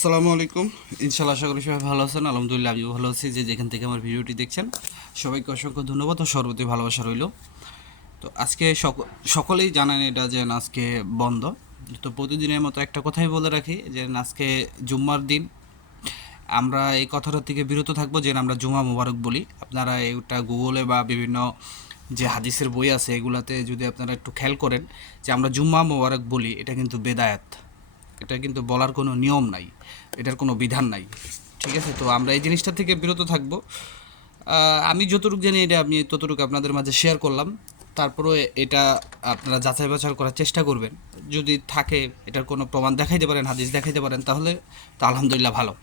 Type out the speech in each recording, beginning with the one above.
আসসালামু আলাইকুম। ইনশাল্লাহ আশা করি সবাই ভালো আছেন। আলহামদুলিল্লাহ আমিও ভালো আছি। যে যেখান থেকে আমার ভিডিওটি দেখছেন সবাইকে অসংখ্য ধন্যবাদ ও সর্বতি ভালোবাসা রইল। তো আজকে সকলেই জানেন এটা যে আজকে বন্ধ। তো প্রতিদিনের মতো একটা কথাই বলে রাখি যে আজকে জুম্মার দিন। আমরা এই কথাটা থেকে বিরত থাকবো যে আমরা জুমা মোবারক বলি। আপনারা এটা গুগলে বা বিভিন্ন যে হাদিসের বই আছে এগুলাতে যদি আপনারা একটু খেয়াল করেন যে আমরা জুম্মা মোবারক বলি, এটা কিন্তু বেদায়াত। এটা কিন্তু বলার কোনো নিয়ম নাই, এটার কোনো বিধান নাই। ঠিক আছে, তো আমরা এই জিনিসটা থেকে বিরত থাকবো। আমি যতটুকু জানি এটা আমি ততটুকু আপনাদের মাঝে শেয়ার করলাম। তারপরে এটা আপনারা যাচাই বাছাই করার চেষ্টা করবেন। যদি থাকে এটার কোনো প্রমাণ দেখাইতে পারেন, হাদিস দেখাইতে পারেন, তাহলে তো আলহামদুলিল্লাহ ভালো।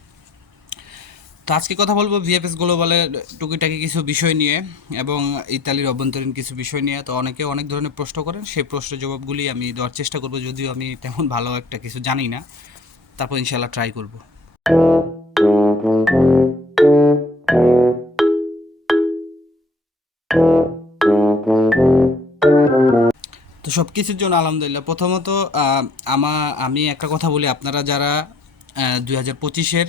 তো আজকে কথা বলবো ভিএফএস গ্লোবালের টুকিটাকি কিছু বিষয় নিয়ে এবং ইতালির অভ্যন্তরীণ কিছু বিষয় নিয়ে। তো অনেকে অনেক ধরনের প্রশ্ন করেন, সেই প্রশ্নের জবাবগুলি আমি দেওয়ার চেষ্টা করব, যদিও আমি তেমন ভালো একটা কিছু জানি না। তারপর ইনশাল্লাহ ট্রাই করব। তো সব কিছুর জন্য আলহামদুলিল্লাহ। প্রথমত আমি একটা কথা বলি, আপনারা যারা 2025-এর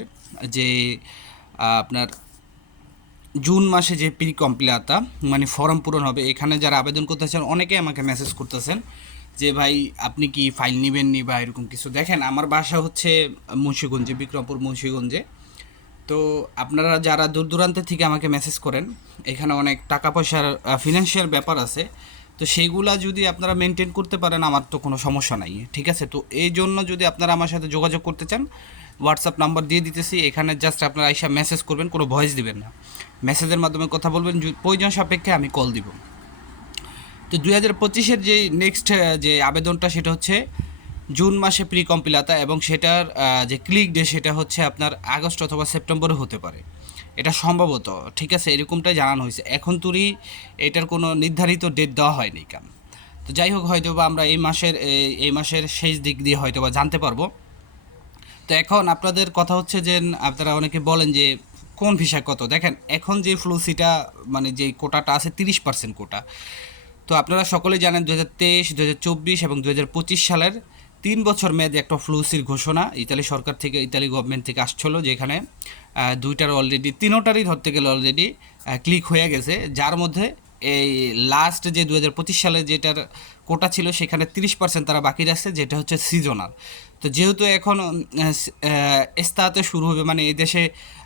যে আপনার জুন মাসে যে প্রি কমপ্লিয়াতা মানে ফর্ম পূরণ হবে, এখানে যারা আবেদন করতেছেন অনেকে আমাকে মেসেজ করতেছেন যে ভাই আপনি কি ফাইল নেবেন নি বা এরকম কিছু। দেখেন, আমার বাসা হচ্ছে মুন্সিগঞ্জে, বিক্রমপুর মুন্সিগঞ্জে। তো আপনারা যারা দূর দূরান্তের থেকে আমাকে মেসেজ করেন, এখানে অনেক টাকা পয়সার ফিনান্সিয়াল ব্যাপার আছে। তো সেইগুলা যদি আপনারা মেনটেন করতে পারেন আমার তো কোনো সমস্যা নাই, ঠিক আছে। তো এই জন্য যদি আপনারা আমার সাথে যোগাযোগ করতে চান, হোয়াটসঅ্যাপ নাম্বার দিয়ে দিতেছি, এখানে জাস্ট আপনারা আইসা মেসেজ করবেন, কোনো ভয়েস দিবেন না, মেসেজের মাধ্যমে কথা বলবেন, প্রয়োজন সাপেক্ষে আমি কল দিব। তো 2025-এর যে নেক্সট যে আবেদনটা সেটা হচ্ছে জুন মাসে প্রি কম্পিলাতা, এবং সেটার যে ক্লিক ডে সেটা হচ্ছে আপনার আগস্ট অথবা সেপ্টেম্বরে হতে পারে, এটা সম্ভবত। ঠিক আছে, এরকমটাই জানানো হয়েছে। এখন তুই এটার কোনো নির্ধারিত ডেট দেওয়া হয়নি কেন। তো যাই হোক, হয়তো বা আমরা এই মাসের শেষ দিক দিয়ে হয়তো বা জানতে পারবো। তো এখন আপনাদের কথা হচ্ছে যে আপনারা অনেকে বলেন যে কোন ভিসা কত। দেখেন, এখন যে ফ্লুসিটা মানে যে কোটাটা আছে 30% কোটা। তো আপনারা সকলেই জানেন 2023, 2024 এবং 2025 সালের 3 বছর মেয়াদী একটা ফ্লুসির ঘোষণা ইতালি সরকার থেকে, ইতালি গভর্নমেন্ট থেকে আসছিল, যেখানে দুইটার অলরেডি, তিনোটারই ধরতে গেলে অলরেডি ক্লিক হয়ে গেছে। যার মধ্যে এই লাস্ট যে 2025 সালে যেটার কোটা ছিল সেখানে 30% তারা বাকি রাখছে, যেটা হচ্ছে সিজনাল। তো যেহেতু এখন এস্তাতে শুরু হবে, মানে এই দেশে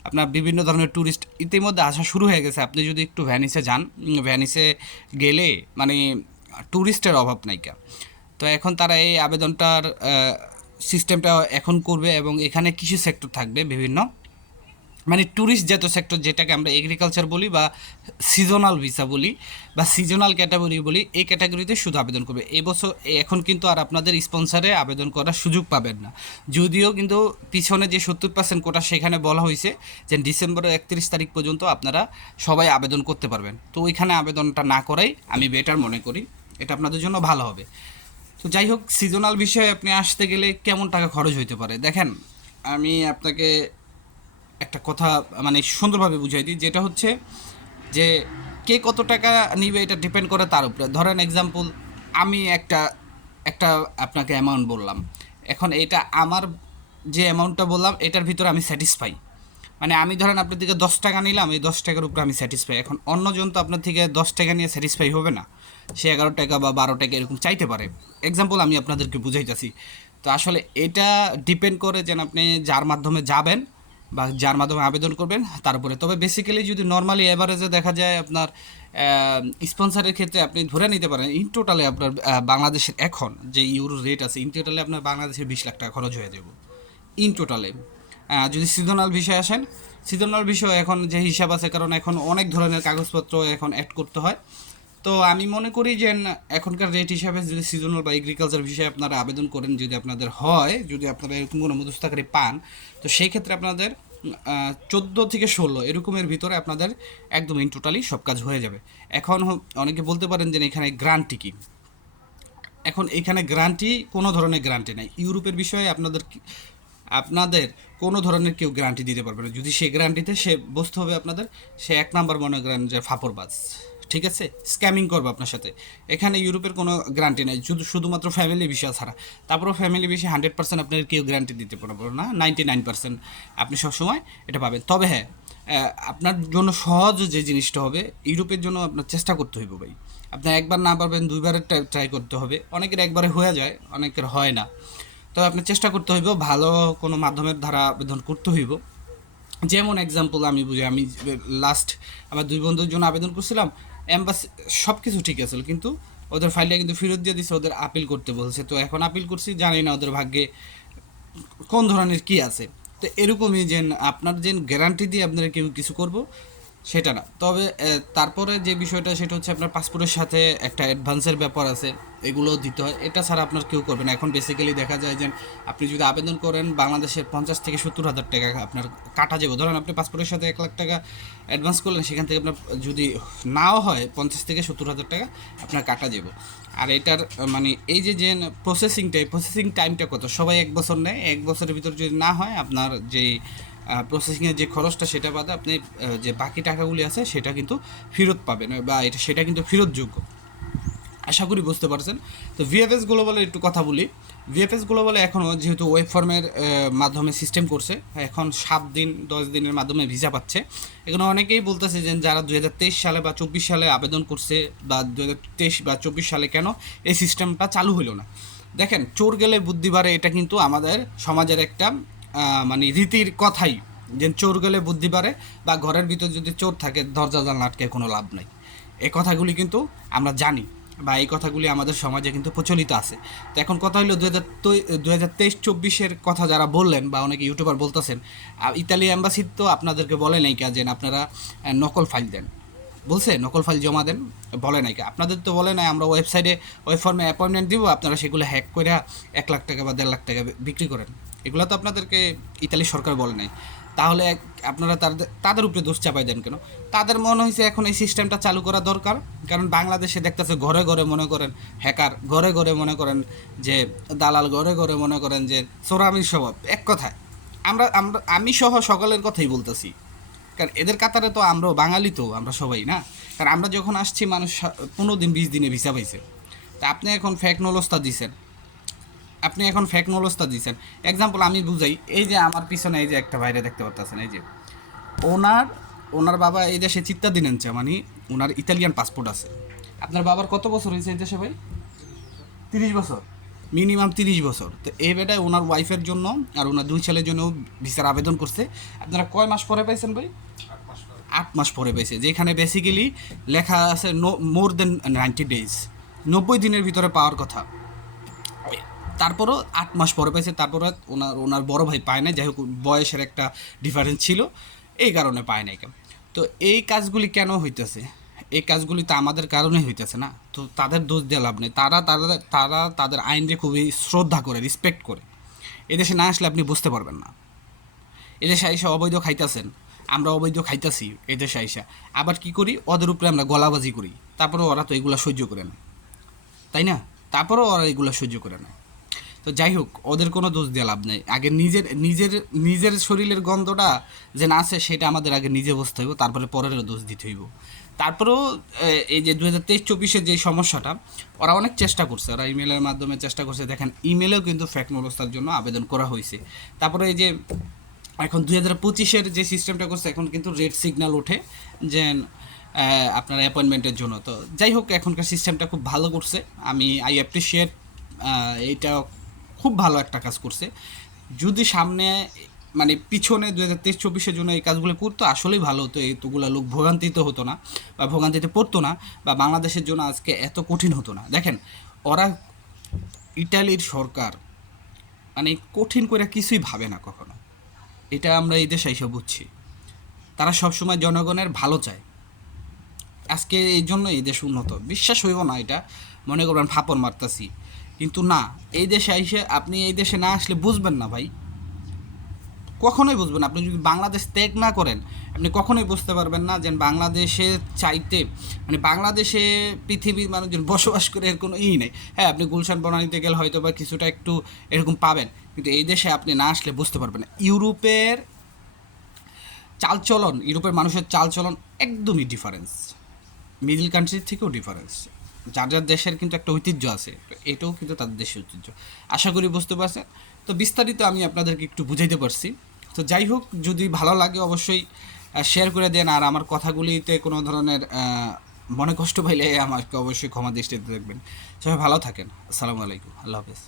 আপনার বিভিন্ন ধরনের ট্যুরিস্ট ইতিমধ্যে আসা শুরু হয়ে গেছে। আপনি যদি একটু ভ্যানিসে যান, ভ্যানিসে গেলে মানে ট্যুরিস্টের অভাব নাইকা। তো এখন তারা এই আবেদনটার সিস্টেমটা এখন করবে, এবং এখানে কৃষি সেক্টর থাকবে বিভিন্ন, মানে ট্যুরিস্ট জাতীয় সেক্টর, যেটাকে আমরা এগ্রিকালচার বলি বা সিজনাল ভিসা বলি বা সিজনাল ক্যাটাগরি বলি, এই ক্যাটাগরিতে শুধু আবেদন করবে এবছর। এখন কিন্তু আর আপনাদের স্পন্সারে আবেদন করার সুযোগ পাবেন না। যদিও কিন্তু পিছনে যে 70% কোটা সেখানে বলা হয়েছে যে ডিসেম্বরের 31 তারিখ পর্যন্ত আপনারা সবাই আবেদন করতে পারবেন। তো ওইখানে আবেদনটা না করাই আমি বেটার মনে করি, এটা আপনাদের জন্য ভালো হবে। তো যাই হোক, সিজনাল বিষয়ে আপনি আসতে গেলে কেমন টাকা খরচ হইতে পারে দেখেন, আমি আপনাকে একটা কথা মানে সুন্দরভাবে বুঝাই দিই, যেটা হচ্ছে যে কে কত টাকা নিবে এটা ডিপেন্ড করে তার উপরে। ধরেন এক্সাম্পল, আমি একটা একটা আপনাকে অ্যামাউন্ট বললাম, এখন এটা আমার যে অ্যামাউন্টটা বললাম এটার ভিতরে আমি স্যাটিসফাই, মানে আমি ধরেন আপনার থেকে 10 টাকা নিলাম, এই 10 টাকার উপরে আমি স্যাটিসফাই। এখন অন্যজন তো আপনার থেকে 10 টাকা নিয়ে স্যাটিসফাই হবে না, সে 11 টাকা বা 12 টাকা এরকম চাইতে পারে। এক্সাম্পল আমি আপনাদেরকে বুঝাইতেছি। তো আসলে এটা ডিপেন্ড করে যেন আপনি যার মাধ্যমে যাবেন বা যার মাধ্যমে আবেদন করবেন তার উপরে। তবে বেসিক্যালি যদি নর্মালি অ্যাভারেজে দেখা যায় আপনার স্পন্সারের ক্ষেত্রে আপনি ধরে নিতে পারেন ইন টোটালে আপনার বাংলাদেশের এখন যে ইউরো রেট আছে, ইন টোটালে আপনার বাংলাদেশের 20 লাখ টাকা খরচ হয়ে যাব ইন টোটালে। যদি সিজনাল বিষয় আসেন, সিজনাল বিষয় এখন যে হিসাব আছে, কারণ এখন অনেক ধরনের কাগজপত্র এখন অ্যাড করতে হয়। তো আমি মনে করি যে এখনকার রেট হিসাবে যদি সিজনাল বা এগ্রিকালচার বিষয়ে আপনারা আবেদন করেন, যদি আপনাদের হয়, যদি আপনারা এরকম কোনো মধ্যস্থতাকারী পান, তো সেই ক্ষেত্রে আপনাদের 14 থেকে 16 এরকমের ভিতরে আপনাদের একদম ইন টোটালি সব কাজ হয়ে যাবে। এখন অনেকে বলতে পারেন যে এখানে গ্রান্টি কি। এখন এখানে গ্যারান্টি, কোনো ধরনের গ্যারান্টি নাই ইউরোপের বিষয়ে। আপনাদের কোনো ধরনের কেউ গ্যারান্টি দিতে পারবে না। যদি সে গ্যারান্টিতে সে বুঝতে হবে আপনাদের, সে এক নাম্বার মনে করেন যে ফাপড়বাজ। ঠিক আছে, স্ক্যামিং করবে আপনার সাথে। এখানে ইউরোপের কোনো গ্যারান্টি নেই, শুধুমাত্র ফ্যামিলি বিষয় ছাড়া। তারপরেও ফ্যামিলি বিষয় 100% আপনার কেউ গ্যারান্টি দিতে পারবো না, 99% আপনি সবসময় এটা পাবেন। তবে হ্যাঁ, আপনার জন্য সহজ যে জিনিসটা হবে, ইউরোপের জন্য আপনার চেষ্টা করতে হইব ভাই। আপনার একবার না পারবেন, দুইবারে ট্রাই করতে হবে। অনেকের একবারে হয়ে যায়, অনেকের হয় না। তবে আপনার চেষ্টা করতে হইব, ভালো কোনো মাধ্যমের দ্বারা আবেদন করতে হইব। যেমন এক্সাম্পল আমি বুঝি, আমি লাস্ট আমার দুই বন্ধুর জন্য আবেদন করছিলাম, এম্বাসি সব কিছু ঠিক আছে, কিন্তু ওদের ফাইলটা কিন্তু ফেরত দিয়ে দিচ্ছে, ওদের আপিল করতে বলছে। তো এখন আপিল করছি, জানি না ওদের ভাগ্যে কোন ধরনের কি আছে। তো এরকমই যে আপনার যে গ্যারান্টি দিয়ে আপনারা কেউ কিছু করব সেটা না। তবে তারপরে যে বিষয়টা সেটা হচ্ছে আপনার পাসপোর্টের সাথে একটা অ্যাডভান্সের ব্যাপার আছে, এগুলোও দিতে হয়। এটা ছাড়া আপনার কেউ করবে না। এখন বেসিক্যালি দেখা যায় যে আপনি যদি আবেদন করেন, বাংলাদেশের 50 থেকে 70 হাজার টাকা আপনার কাটা যাবে। ধরেন আপনি পাসপোর্টের সাথে 1 লাখ টাকা অ্যাডভান্স করলেন, সেখান থেকে আপনার যদি নাও হয় 50 থেকে 70 হাজার টাকা আপনার কাটা যাবে। আর এটার মানে এই যে প্রসেসিং টাইমটা কত, সবাই 1 বছর নেয়। 1 বছরের ভিতর যদি না হয়, আপনার যেই প্রসেসিংয়ের যে খরচটা সেটা বাদে আপনি যে বাকি টাকাগুলি আছে সেটা কিন্তু ফেরত পাবেন, বা সেটা কিন্তু ফেরতযোগ্য। আশা করি বুঝতে পারছেন। তো ভিএফএস গ্লোবালের একটু কথা বলি। ভিএফএস গ্লোবালে এখনও যেহেতু ওয়েব ফর্মের মাধ্যমে সিস্টেম করছে, এখন 7 দিন 10 দিনের মাধ্যমে ভিসা পাচ্ছে। এখানে অনেকেই বলতেছে যে যারা 2023 সালে বা 24 সালে আবেদন করছে, বা 2023 বা 24 সালে কেন এই সিস্টেমটা চালু হলো না। দেখেন, চোর গেলে বুদ্ধি বাড়ে, এটা কিন্তু আমাদের সমাজের একটা মানে রীতির কথাই, যে চোর গেলে বুদ্ধি বাড়ে, বা ঘরের ভিতর যদি চোর থাকে দরজা জানলা আটকে কোনো লাভ নাই। এই কথাগুলি কিন্তু আমরা জানি, বা এই কথাগুলি আমাদের সমাজে কিন্তু প্রচলিত আছে। তো এখন কথা হলো 2023-24-এর কথা যারা বললেন, বা অনেকে ইউটিউবার বলতেছেন, ইতালি অ্যাম্বাসি তো আপনাদেরকে বলে নাই কাজ যে আপনারা নকল ফাইল দেন, বলছে নকল ফাইল জমা দেন, বলে নাই কা আপনাদের তো বলে নাই আমরা ওয়েবসাইটে ওয়েব ফর্মে অ্যাপয়েন্টমেন্ট দিব, আপনারা সেগুলো হ্যাক করে 1 লাখ টাকা বা 1.5 লাখ টাকা বিক্রি করেন। এগুলো তো আপনাদেরকে ইতালি সরকার বলে নাই। তাহলে আপনারা তাদের উপরে দোষ চাপাই দেন কেন? তাদের মনে হয়েছে এখন এই সিস্টেমটা চালু করা দরকার। কারণ বাংলাদেশে দেখতেছে ঘরে ঘরে মনে করেন হ্যাকার, ঘরে ঘরে মনে করেন যে দালাল, ঘরে ঘরে মনে করেন যে চোরামির স্বভাব। এক কথায় আমি সহ সকলের কথাই বলতেছি, কারণ এদের কাতারে তো আমরাও বাঙালি, তো আমরা সবাই না। কারণ আমরা যখন আসছি, মানুষ 15 দিন 20 দিনে ভিসা পাইছে। তা আপনি এখন ফেক নলস্তা দিছেন, এক্সাম্পল আমি বুঝাই। এই যে আমার পিছনে এই যে একটা বাইরে দেখতে পাচ্ছেন, এই যে ওনার ওনার বাবা এই দেশে চিত্তা দিন আনছে, মানে ওনার ইতালিয়ান পাসপোর্ট আছে। আপনার বাবার কত বছর হয়েছে এই দেশে ভাই? 30 বছর, মিনিমাম 30 বছর। তো এই বেটায় ওনার ওয়াইফের জন্য আর ওনার 2 ছেলের জন্য ভিসার আবেদন করছে। আপনারা কয় মাস পরে পাইছেন ভাই? 8 মাস পরে পেয়েছে, যেখানে বেসিক্যালি লেখা আছে মোর দেন 90 days, 90 দিনের ভিতরে পাওয়ার কথা। তারপরও 8 মাস পরে পেয়েছে। তারপরে ওনার বড় ভাই পায় না, যাই হোক বয়সের একটা ডিফারেন্স ছিল, এই কারণে পায় নাই কেন। তো এই কাজগুলি কেন হইতেছে? এই কাজগুলি তো আমাদের কারণে হইতেছে না। তো তাদের দোষ দিয়ে লাভ নেই। তারা তাদের আইনকে খুবই শ্রদ্ধা করে, রেসপেক্ট করে। এদেশে না আসলে আপনি বুঝতে পারবেন না। এদেশে আইসা অবৈধ খাইতেছেন, আমরা অবৈধ খাইতেছি এদেশে আইসা, আবার কি করি, ওদের উপরে আমরা গলাবাজি করি। তারপরেও ওরা তো এগুলো সহ্য করে না, তাই না? তারপরেও ওরা এগুলো সহ্য করে না। তো যাই হোক, ওদের কোনো দোষ দিয়ে লাভ নেই। আগে নিজের নিজের নিজের শরীরের গন্ধটা যে না আছে, সেটা আমাদের আগে নিজে বুঝতে হইব, তারপরে পরেরও দোষ দিতে হইব। তারপরেও এই যে 2023-24-এর যে সমস্যাটা, ওরা অনেক চেষ্টা করছে, ওরা ইমেলের মাধ্যমে চেষ্টা করছে। দেখেন, ইমেলেও কিন্তু ফ্যাক ব্যবস্থার জন্য আবেদন করা হয়েছে। তারপরে এই যে এখন 2025-এর যে সিস্টেমটা করছে, এখন কিন্তু রেড সিগন্যাল ওঠে যে আপনার অ্যাপয়েন্টমেন্টের জন্য। তো যাই হোক, এখনকার সিস্টেমটা খুব ভালো করছে, আমি আই অ্যাপ্রিসিয়েট। এইটা খুব ভালো একটা কাজ করছে। যদি সামনে মানে পিছনে 2023-24-এর জন্য এই কাজগুলো করতো, আসলেই ভালো হতো। এতগুলো লোক ভোগান্তিতে হতো না, বা ভোগান্তিতে পড়তো না, বা বাংলাদেশের জন্য আজকে এত কঠিন হতো না। দেখেন, ওরা ইটালির সরকার মানে কঠিন করে কিছুই ভাবে না কখনো। এটা আমরা এই দেশে এসে বুঝছি। তারা সবসময় জনগণের ভালো চায়। আজকে এই জন্য এই দেশ উন্নত। বিশ্বাস হইব না এটা, মনে করবেন ফাপড় মারতাছি, কিন্তু না। এই দেশে এসে আপনি এই দেশে না আসলে বুঝবেন না ভাই, কখনোই বুঝবেন না। আপনি যদি বাংলাদেশ ত্যাগ না করেন, আপনি কখনোই বুঝতে পারবেন না যে বাংলাদেশে চাইতে মানে বাংলাদেশে পৃথিবীর মানুষজন বসবাস করে এর কোনো নেই। হ্যাঁ, আপনি গুলশান বনানীতে গেলে হয়তো বা কিছুটা একটু এরকম পাবেন, কিন্তু এই দেশে আপনি না আসলে বুঝতে পারবেন না। ইউরোপের মানুষের চালচলন একদমই ডিফারেন্স। মিডল কান্ট্রির থেকেও ডিফারেন্স। যার যার দেশের কিন্তু একটা ঐতিহ্য আছে, তো এটাও কিন্তু তাদের দেশের ঐতিহ্য। আশা করি বুঝতে পারছেন। তো বিস্তারিত আমি আপনাদেরকে একটু বুঝাইতে পারছি। তো যাই হোক, যদি ভালো লাগে অবশ্যই শেয়ার করে দেন। আর আমার কথাগুলিতে কোনো ধরনের মনে কষ্ট পাইলে আমাকে অবশ্যই ক্ষমা দৃষ্টিতে দেখবেন। সবাই ভালো থাকেন। আসসালামু আলাইকুম, আল্লাহ হাফেজ।